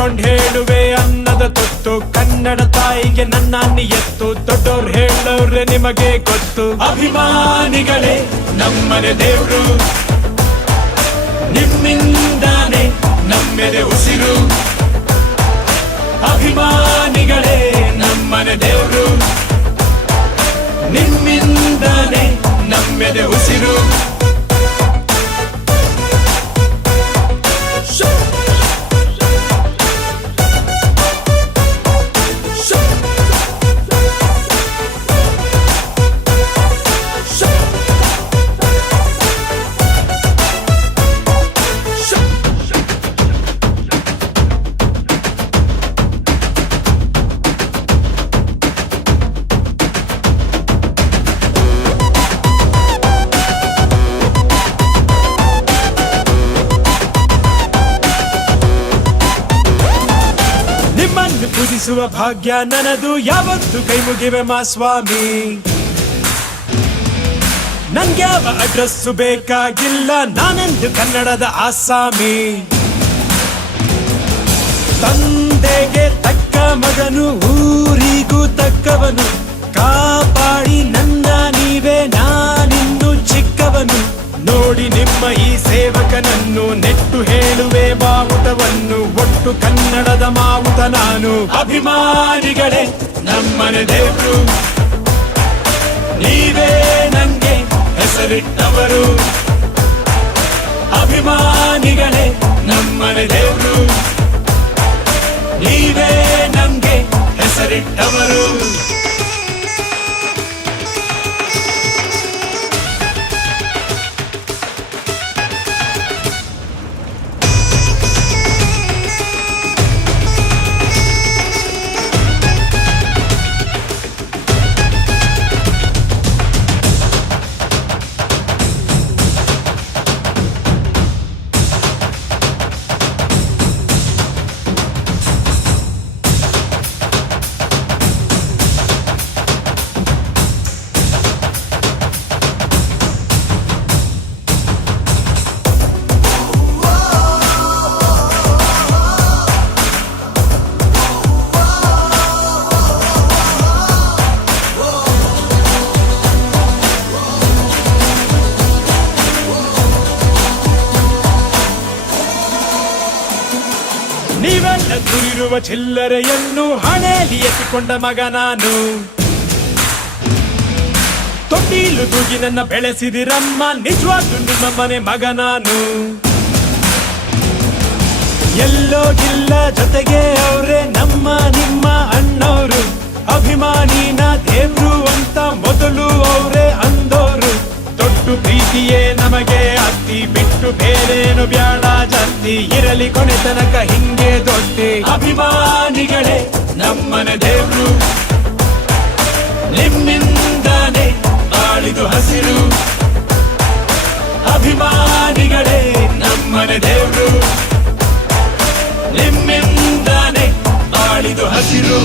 ನಿಂತ್ಕೊಂಡ್ ಹೇಳುವೆ ಅನ್ನದ ತೊತ್ತು ಕನ್ನಡ ತಾಯಿಗೆ ನನ್ನ ನಿಯತ್ತು ದೊಡ್ಡೋರ್ ಹೇಳೋರೆ ನಿಮಗೆ ಗೊತ್ತು ಅಭಿಮಾನಿಗಳೇ ನಮ್ಮನೆ ದೇವ್ರು ನಿಮ್ಮಿಂದಾನೆ ನಮ್ಮೆದೆ ಉಸಿರು ಅಭಿಮಾನಿಗಳೇ ನಮ್ಮನೆ ದೇವ್ರು ನಿಮ್ಮಿಂದಾನೆ ನಮ್ಮೆದೆ ಉಸಿರು ಪೂಜಿಸುವ ಭಾಗ್ಯ ನನದು ಯಾವತ್ತು ಕೈ ಮುಗಿವೆ ಮಾ ಸ್ವಾಮಿ ನನ್ಗ್ಯಾವ ಅಡ್ರೆಸ್ಸು ಬೇಕಾಗಿಲ್ಲ ನಾನೆಂದು ಕನ್ನಡದ ಆಸಾಮಿ ತಂದೆಗೆ ತಕ್ಕ ಮಗನು ಊರಿಗೂ ತಕ್ಕವನು ಕಾಪಾಡಿ ನನ್ನ ನೀವೇ ನಾನಿನ್ನು ಚಿಕ್ಕವನು ನೋಡಿ ನಿಮ್ಮ ಈ ಸೇವಕನನ್ನು ನೆಟ್ಟು ಹೇಳುವೆ ಬಾವುಟವನ್ನು ಒಟ್ಟು ಕನ್ನಡದ ಮಾವುತ ನಾನು ಅಭಿಮಾನಿಗಳೇ ನಮ್ಮನೆ ದೇವ್ರು ನೀವೇ ನಂಗೆ ಹೆಸರಿಟ್ಟವರು ಅಭಿಮಾನಿಗಳೇ ನಮ್ಮನೆ ದೇವ್ರು ನೀವೇ ನಂಗೆ ಹೆಸರಿಟ್ಟವರು ನೀವೆಲ್ಲ ದುರಿರುವ ಚಿಲ್ಲರೆಯನ್ನು ಹಣೆಯಲ್ಲಿ ಎತ್ತಿಕೊಂಡ ಮಗ ನಾನು ತೊಟ್ಟಿಲು ತೂಗಿ ನನ್ನ ಬೆಳೆಸಿದಿರಮ್ಮ ನಿಜವಾಗ್ಲೂ ನಿಮ್ಮ ಮನೆ ಮಗ ನಾನು ಎಲ್ಲೋಗಿಲ್ಲ ಜೊತೆಗೆ ಅವರೇ ನಮ್ಮ ನಿಮ್ಮ ಅಣ್ಣವರು ಅಭಿಮಾನಿನ ದೇವ್ರು ಅಂತ ಮೊದಲು ಅವರೇ ಅಂದೋರು ದೊಡ್ಡ ಪ್ರೀತಿಯೇ ನಮಗೆ ಅತ್ತಿ ಬಿಟ್ಟು ಬೇರೇನು ಬ್ಯಾಡ ಜಾಸ್ತಿ ಇರಲಿ ಕೊನೆ ತನಕ ಹಿಂಗೆ ದೊಡ್ಡಿ ಅಭಿಮಾನಿಗಳೇ ನಮ್ಮನೆ ದೇವ್ರು ನಿಮ್ಮಿಂದಾನೆ ಆಳಿದು ಹಸಿರು ಅಭಿಮಾನಿಗಳೇ ನಮ್ಮನೆ ದೇವ್ರು ನಿಮ್ಮಿಂದಾನೆ ಆಳಿದು ಹಸಿರು